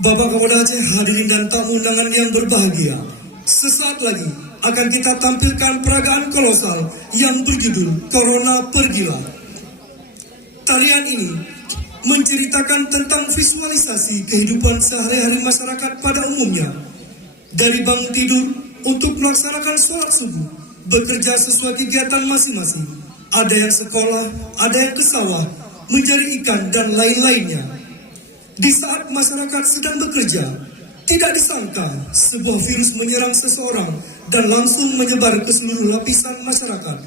Bapak Kapolda Aceh, hadirin dan tamu undangan yang berbahagia, sesaat lagi akan kita tampilkan peragaan kolosal yang berjudul Corona Pergilah. Tarian ini menceritakan tentang visualisasi kehidupan sehari-hari masyarakat pada umumnya. Dari bangun tidur untuk melaksanakan sholat subuh, bekerja sesuai kegiatan masing-masing. Ada yang sekolah, ada yang ke sawah, mencari ikan dan lain-lainnya. Di saat masyarakat sedang bekerja, tidak disangka sebuah virus menyerang seseorang dan langsung menyebar ke seluruh lapisan masyarakat.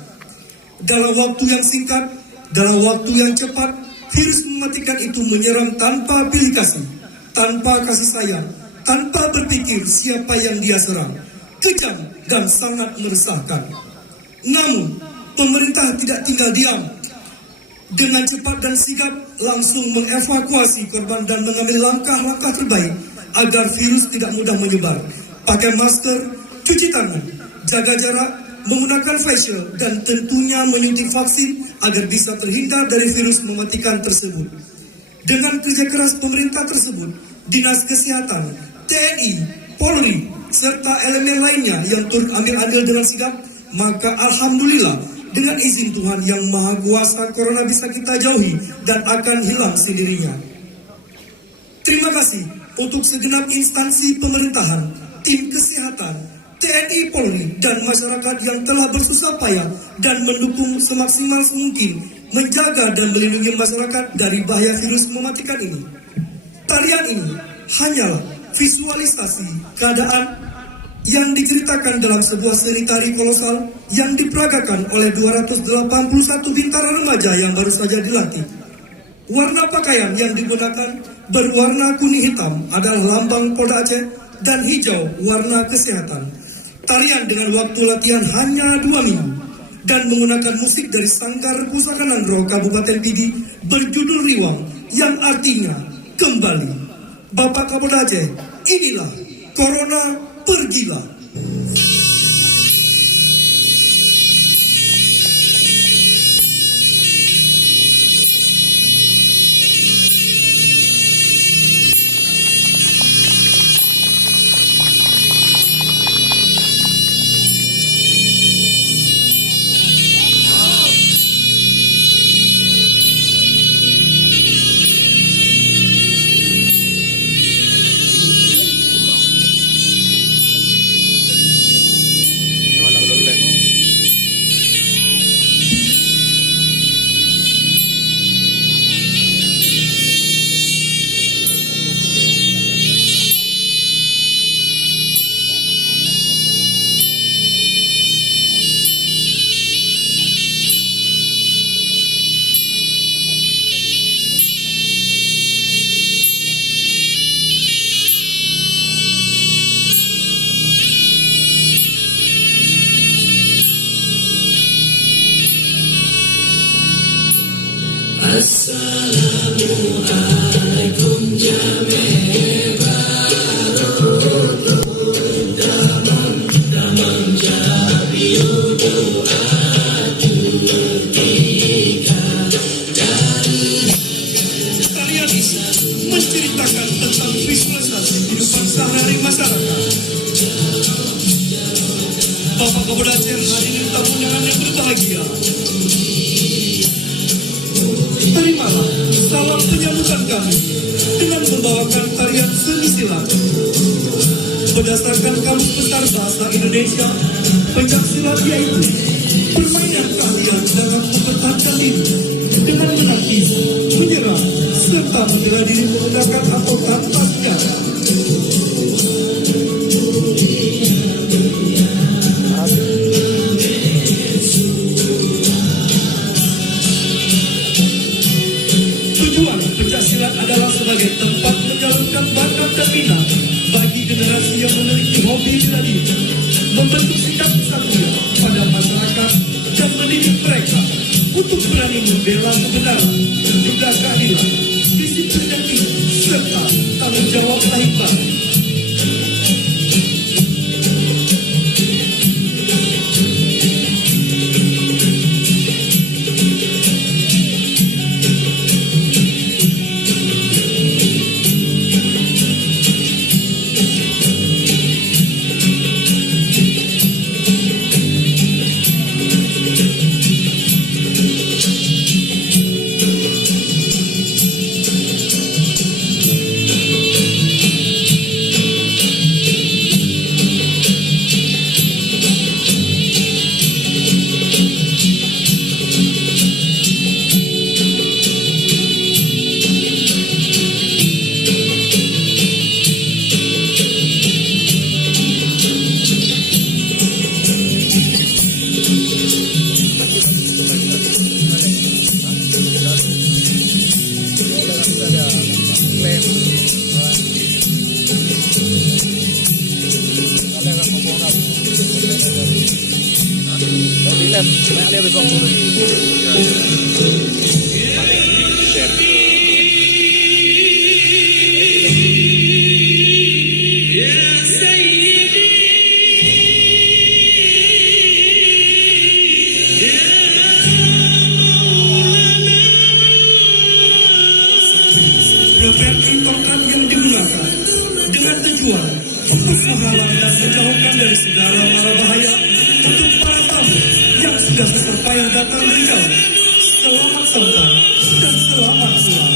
Dalam waktu yang singkat, dalam waktu yang cepat, virus mematikan itu menyerang tanpa pilih kasih, tanpa kasih sayang, tanpa berpikir siapa yang dia serang. Kejam dan sangat meresahkan. Namun, pemerintah tidak tinggal diam. Dengan cepat dan sigap langsung mengevakuasi korban dan mengambil langkah-langkah terbaik agar virus tidak mudah menyebar. Pakai masker, cuci tangan, jaga jarak, menggunakan face shield, dan tentunya menyuntik vaksin agar bisa terhindar dari virus mematikan tersebut. Dengan kerja keras pemerintah tersebut, Dinas Kesehatan, TNI, Polri, serta elemen lainnya yang turut ambil andil dengan sigap, maka alhamdulillah, dengan izin Tuhan yang Maha Kuasa, corona bisa kita jauhi dan akan hilang sendirinya. Terima kasih untuk segenap instansi pemerintahan, tim kesehatan, TNI Polri, dan masyarakat yang telah bersusah payah dan mendukung semaksimal mungkin menjaga dan melindungi masyarakat dari bahaya virus mematikan ini. Tarian ini hanyalah visualisasi keadaan yang diceritakan dalam sebuah seni tari kolosal yang diperagakan oleh 281 bintara remaja yang baru saja dilatih. Warna pakaian yang digunakan berwarna kuning hitam adalah lambang Polda Aceh dan hijau warna kesehatan. Tarian dengan waktu latihan hanya 2 minggu dan menggunakan musik dari Sanggar Pusaka Nangro Kabupaten Pidi berjudul Riwang yang artinya kembali. Bapak Kapolda Aceh, inilah Corona Pergilah. Assalamualaikum jami'an barukum damang jabiu do'atu ketika Tarian ini menceritakan tentang visualisasi kehidupan sehari-hari masyarakat. Bapak Kapolda Aceh, hadirin tamu undangan yang berbahagia, terimalah salam penyambutan kami dengan membawakan tarian seni silat. Berdasarkan Kamus Besar Bahasa Indonesia, pencaksilat yaitu permainan keahlian dalam mempertahankan diri dengan menangkis, menyerang, serta membela diri menggunakan atau tanpa senjata. Tujuan pencaksilat adalah sebagai tempat menyalurkan bakat dan minat bagi generasi yang memiliki hobi bela diri, membentuk sikap kesatria pada masyarakat dan mendidik mereka untuk berani membela kebenaran, juga keadilan, disiplin yang tinggi, serta tanggung jawab lahir batin. lihat besok dulu. Profesi tongkat yang digunakan dengan tujuan untuk menghalang dan menjauhkan dari segala mara bahaya untuk para tamu yang sudah berpayah datang dari jauh. Selamat sampai dan selamat pulang.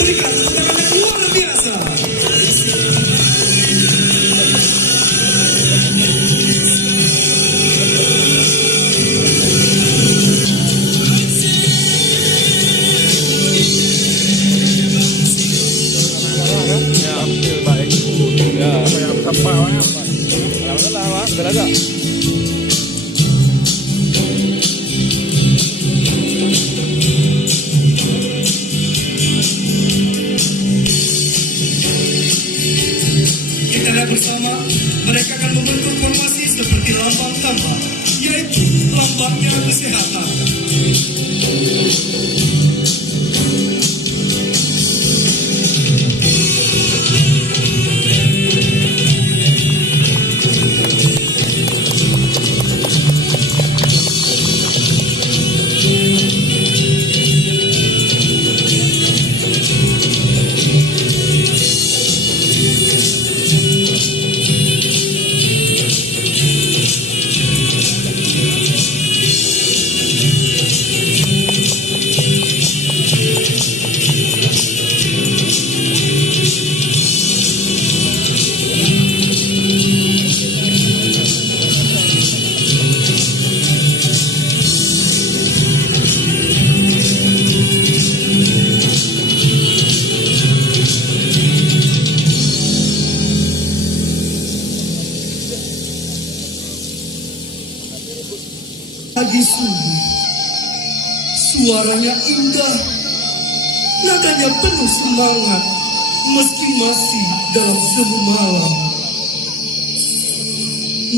Berikan tepuk tangan yang luar biasa. Kita lihat bersama, mereka akan membentuk formasi seperti lambang tambah, yaitu lambangnya kesehatan. Pagi subuh, suaranya indah, nadanya penuh semangat, meski masih dalam semu malam.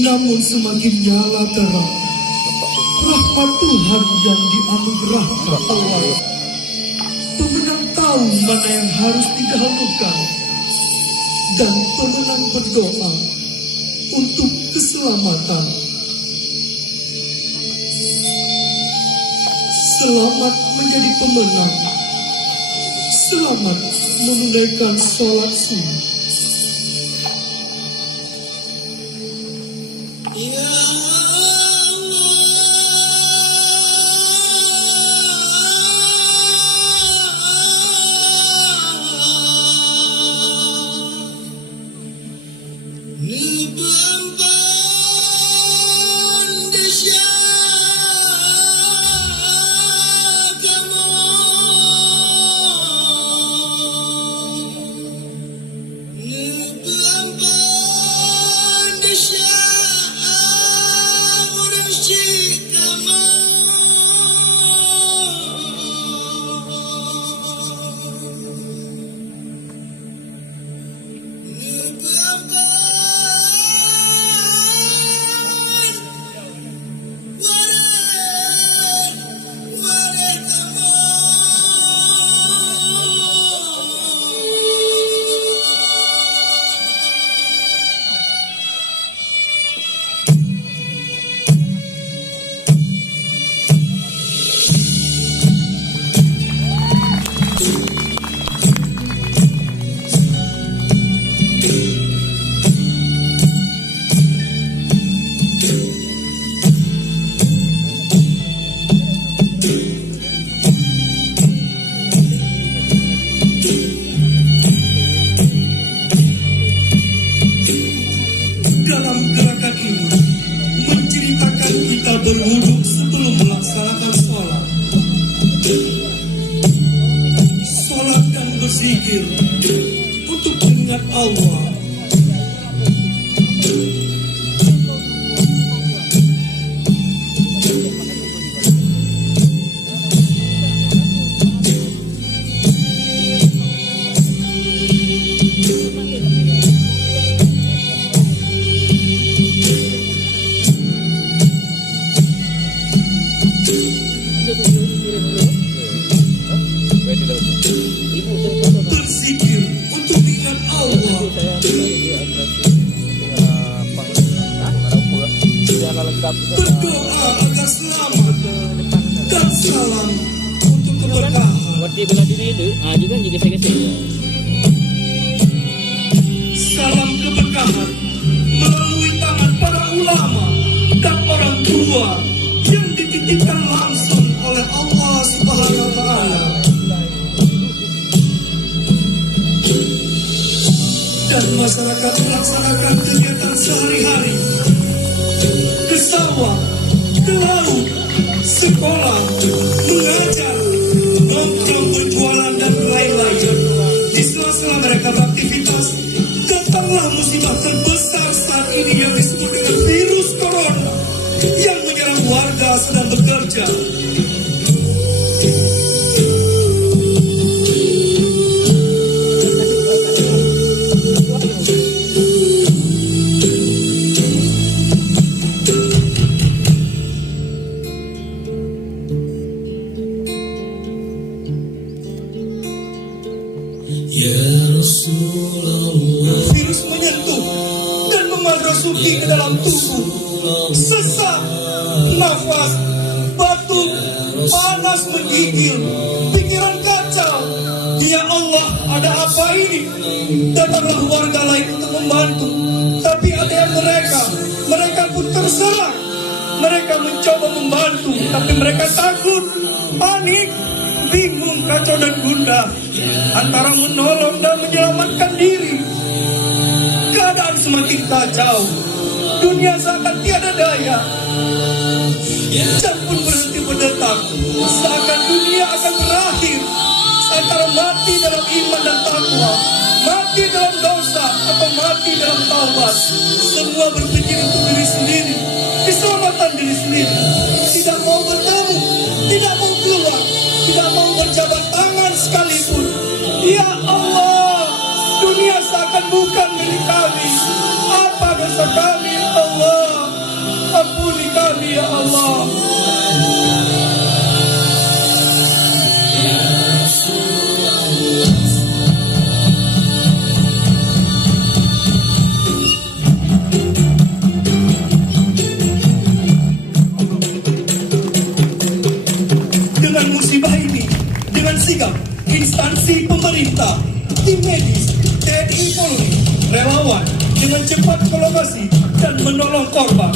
Namun semakin nyala terang, rahmat Tuhan yang dianugerahkan Allah. Pemenang tahu mana yang harus didahulukan, dan pemenang berdoa untuk keselamatan. Selamat menjadi pemenang. Selamat menunaikan sholat subuh. Ya Dalam gerakan ini menceritakan kita berwudhu sebelum melaksanakan sholat. Allah. Berzikir untuk ingat Allah. Berdoa agar selamat dan salam untuk keberkahan. Waktu bela diri itu, juga gesek-gesek. Salam keberkahan melalui tangan para ulama dan orang tua yang dititipkan langsung oleh Allah Subhanahu wa Ta'ala. Dan masyarakat melaksanakan kegiatan sehari-hari ke sawah, ke laut, sekolah, mengajar, nongkrong, berjualan dan lain-lain. Di sela-sela mereka beraktivitas, datanglah musibah terbesar saat ini yang disebut dengan virus corona yang menyerang warga sedang bekerja. Virus menyentuh dan memasuki ke dalam tubuh, sesak, nafas, batuk, panas menggigil, pikiran kacau. Ya Allah, ada apa ini? Datanglah warga lain untuk membantu, tapi ada yang mereka pun terserang. Mereka mencoba membantu, tapi mereka takut, panik, bingung, kacau dan gundah antara menolong dan menyelamatkan diri. Keadaan semakin kacau, dunia seakan tiada daya. Jam pun berhenti berdetak, seakan dunia akan berakhir. Antara mati dalam iman dan takwa, mati dalam dosa, atau mati dalam taubat. Semua berpikir untuk diri sendiri, keselamatan diri sendiri. Tidak mau bertemu, tidak mau keluar, tidak mau berjabat tangan sekalipun. Ya Allah, dunia seakan bukan milik kami. Apa dosa kami, ya Allah? Ampuni kami, ya Allah. Dengan musibah ini, dengan sigap instansi pemerintah, tim medis, TNI Polri, relawan dengan cepat ke lokasi dan menolong korban.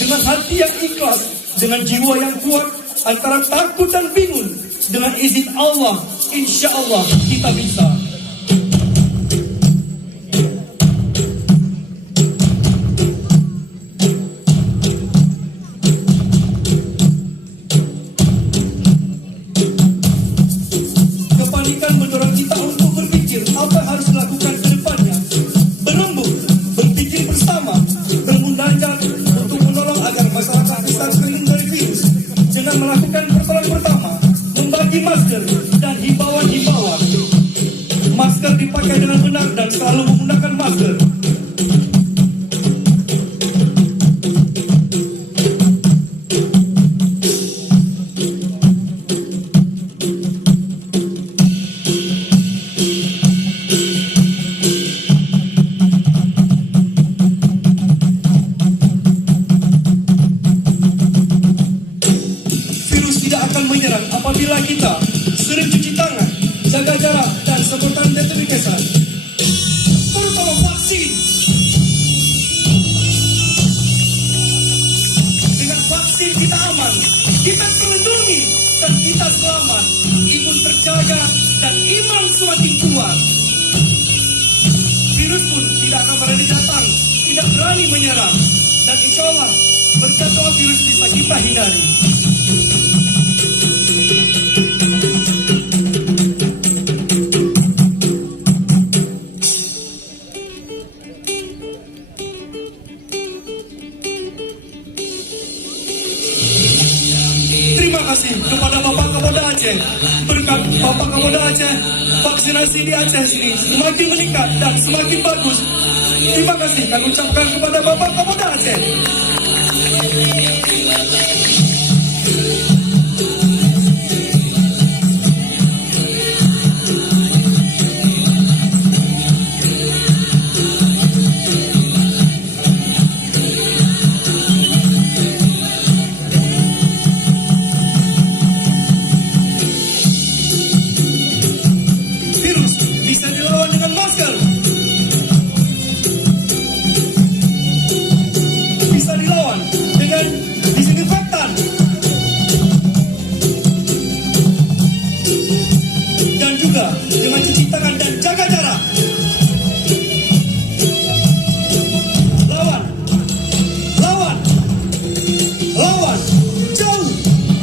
Dengan hati yang ikhlas, dengan jiwa yang kuat, antara takut dan bingung, dengan izin Allah, insya Allah kita bisa. Kepanikan mendorong kita untuk berpikir apa yang harus dilakukan ke depannya. Berembuk, berpikir bersama, bermunajat untuk menolong agar masyarakat bisa terhindar dari virus. Dengan melakukan pertolongan pertama, membagi masker dan himbauan-himbauan. Masker dipakai dengan benar dan selalu menggunakan masker. Apabila kita sering cuci tangan, jaga jarak, dan semprotan desinfektan, terutama vaksin. Dengan vaksin kita aman, kita terlindungi, dan kita selamat. Imun terjaga dan iman semakin kuat. Virus pun tidak akan berani datang, tidak berani menyerang, dan insya Allah berkat doa virus bisa kita hindari. kasih kepada Bapak Kapolda Aceh. Berkat Bapak Kapolda Aceh, vaksinasi di Aceh ini semakin meningkat dan semakin bagus. Terima kasih kami ucapkan kepada Bapak Kapolda Aceh. Virus bisa dilawan dengan masker. Bisa dilawan dengan disinfektan. Dan juga dengan cuci tangan dan jaga jarak. Lawan. Lawan. Lawan. Jauh.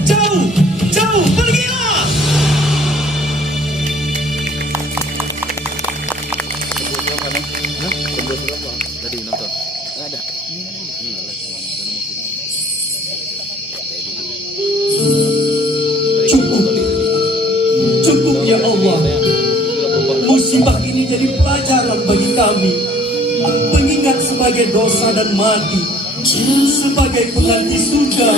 Jauh. Jauh. Pergilah. Tadi nonton. Nggak ada. Cukup. Cukup ya Allah. Musibah ini jadi pelajaran bagi kami. Mengingat sebagai dosa dan mati. Sebagai pengganti surga.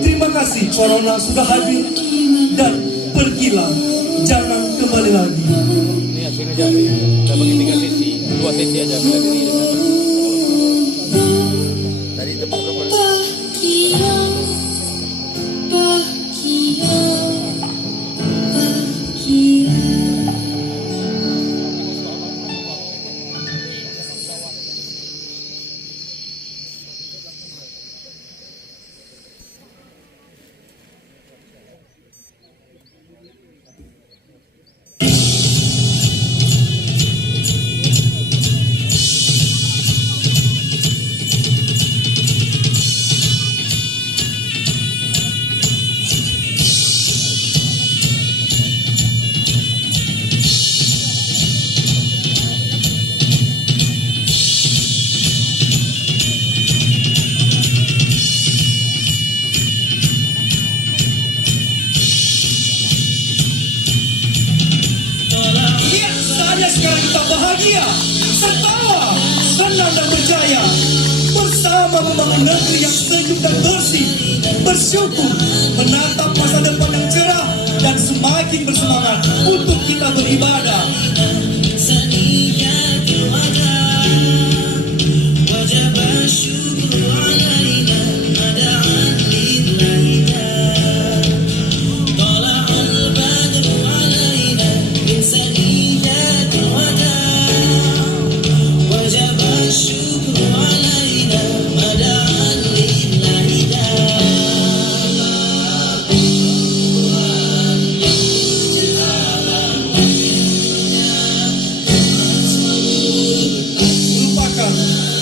Terima kasih corona sudah hadir. Dan pergilah. Jangan kembali lagi. Ini asing aja. Kita bagi 3 sesi, 2 sesi aja bela diri dengan. Tadi tepuk kabar. Bahagia, bahagia, bahagia. Iya, saatnya sekarang kita bahagia, tertawa, senang dan berjaya. Bersama membangun negeri yang sejuk dan bersih. Bersyukur, menatap masa depan yang cerah. Dan semakin bersemangat untuk kita beribadah.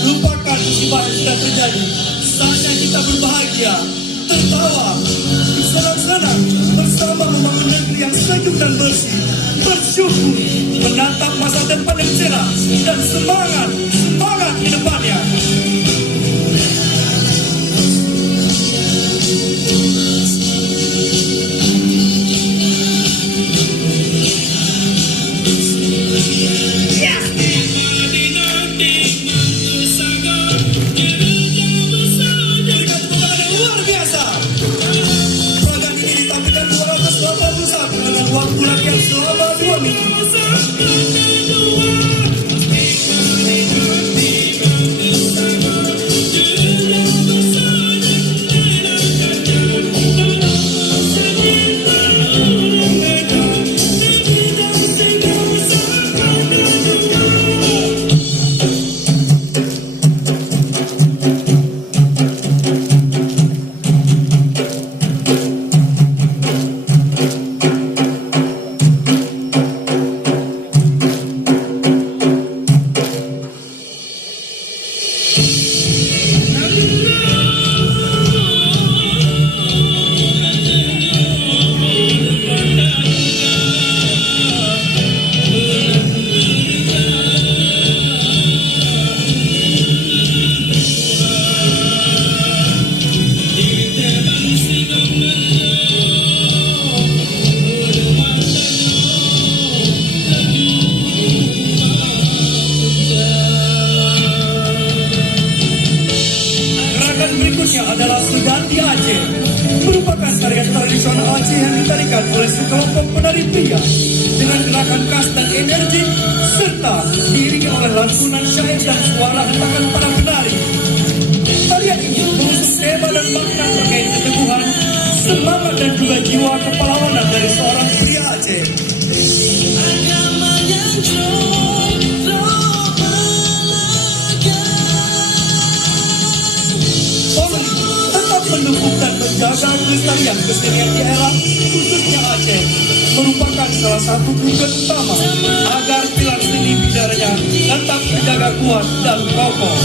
Lupakan musibah yang sudah terjadi. Saatnya kita berbahagia, tertawa, bersenang-senang bersama membangun negeri yang sejuk dan bersih. Bersyukur, menatap masa depan yang cerah dan semangat di depannya. Waktu latihan selama 2 minggu. sekelompok penari pria dengan gerakan khas dan energi serta diiringi oleh lantunan syair dan suara hentakan para penari. Tarian ini mengusung tema dan makna terkait keteguhan, semangat dan juga jiwa kepahlawanan dari seorang pria Aceh. Polri tetap mendukung dan menjaga kelestarian kesenian daerah khususnya Aceh merupakan salah satu tugas utama agar pilar seni bidaranya tetap terjaga kuat dan kokoh.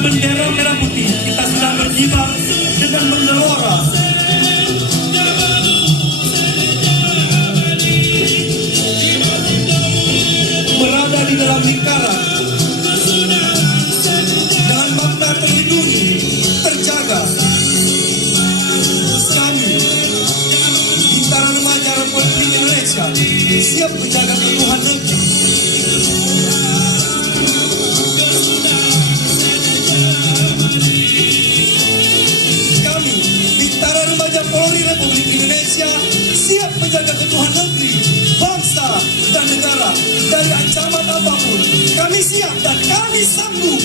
Bendera merah putih kita sedang berkibar dengan mengelora. Berada di dalam lingkaran dengan makna terlindungi, terjaga. Kami, Bintara Remaja Republik Indonesia, siap menjaga keutuhan negeri. Polri Republik Indonesia siap menjaga keutuhan negeri, bangsa, dan negara dari ancaman apapun. Kami siap dan kami sanggup.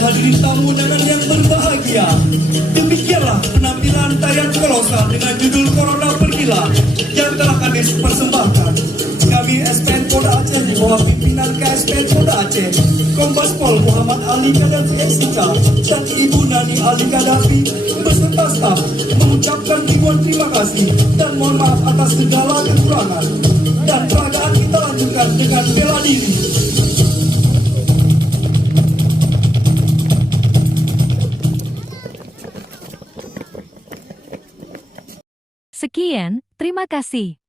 hadirin tamu undangan yang berbahagia, demikianlah penampilan tarian kolosal dengan judul Corona Pergila yang telah kami persembahkan. Kami SPN Polda Aceh di bawah pimpinan KSPN Polda Aceh, Kombes Pol Muhammad Ali Kadafi SIK dan Ibu Nani Ali Kadafi beserta staf mengucapkan ribuan terima kasih dan mohon maaf atas segala kekurangan. Dan peragaan kita lanjutkan dengan bela diri. Sekian, terima kasih.